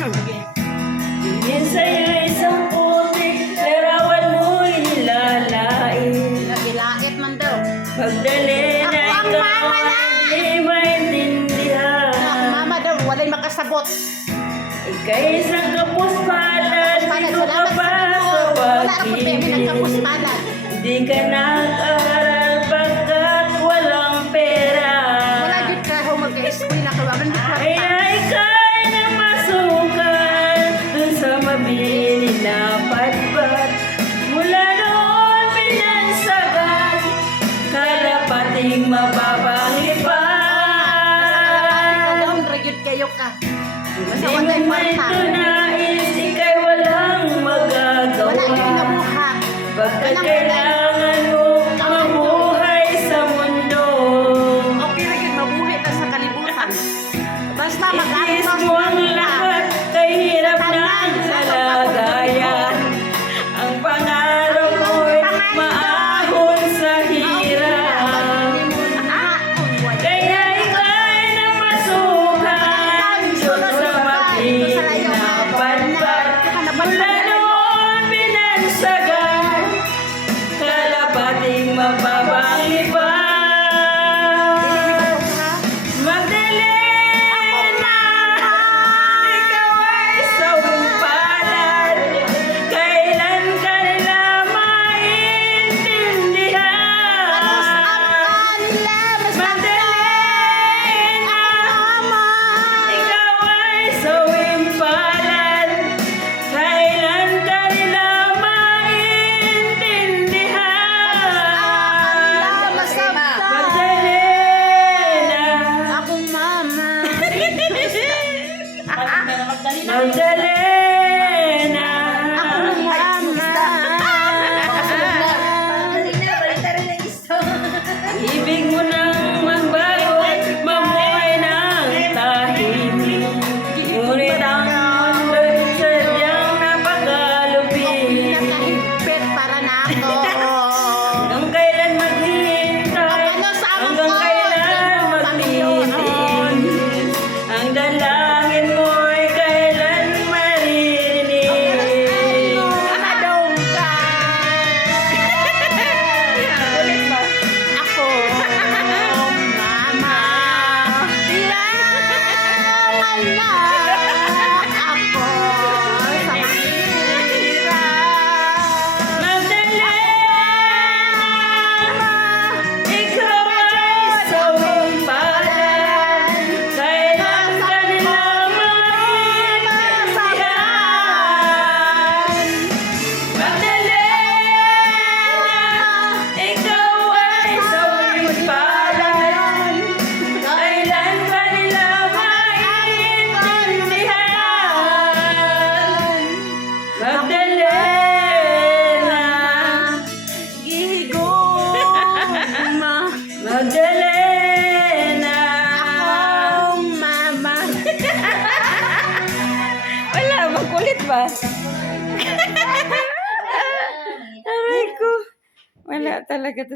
Sige. Tingin sa'yo isang putik, larawan mo'y nilalain. Nagilait man daw. Pagdali na Ako ang ikaw mama na! ay di maintindihan. Ako mama daw, walay makasabot. Ika'y isang kapuspalan, Palat, dito ka salamat pa sa sa Ginoo. Wala ako pemi pag-ibig. nagkapuspalan. Di ka nag-aral pagkat walang pera. Wala dito ka ho mag-eskwela ka. Walang di Kaya kwarta. ika'y namasukan dun sa mabili na patpat. Mula noon pinansagan, kalapating mababang Ikaw daw, lipan. regyod kayo ka. Basta Di walay mo may kwarta. tunais, ika'y walang magagawa. Wala yung nabuha. Pagkat Walang kailangan mo mabuhay sa mundo. okay ra yun, mabuhay ka sa kalibutan. Basta Itis mag-anos mo ang lahat, kay hirap ng kalagayan. Ang pangarap mo'y maahon sa hirap. Kaya ika'y namasukan dun sa mabili na patpat. Mula noon pinansagan, kalapating mababang lipan. Magdalena, ikaw ay sawampalan. Kailan ka nila maintindihan? Magdalena, ikaw ay sawampalan. Kailan ka nila maintindihan? Magdalena. Akong mama. Magdalena. Akong mama. Ibig mo nang magbago, mamuhay ng tahimik. Ngunit ang mundo'y sadyang napakalupit. Nakahigpit para na ako. Hanggang kailan maghihintay? Hanggang kailan magtitiis? Ang dalangin mo'y kailan maririnig? Adong ka. Ako, mama. Kailangan na ako sa mahirap. Magdalena, ikaw ay sawampalan. Kailan ka nila maintindihan? Magdalena, ikaw ay sawampalan. Kailan ka nila maintindihan? Magdalena. Gigoma. Magdalena. Akong mama. Wala, makulit ba? Aray ko. Wala talaga to.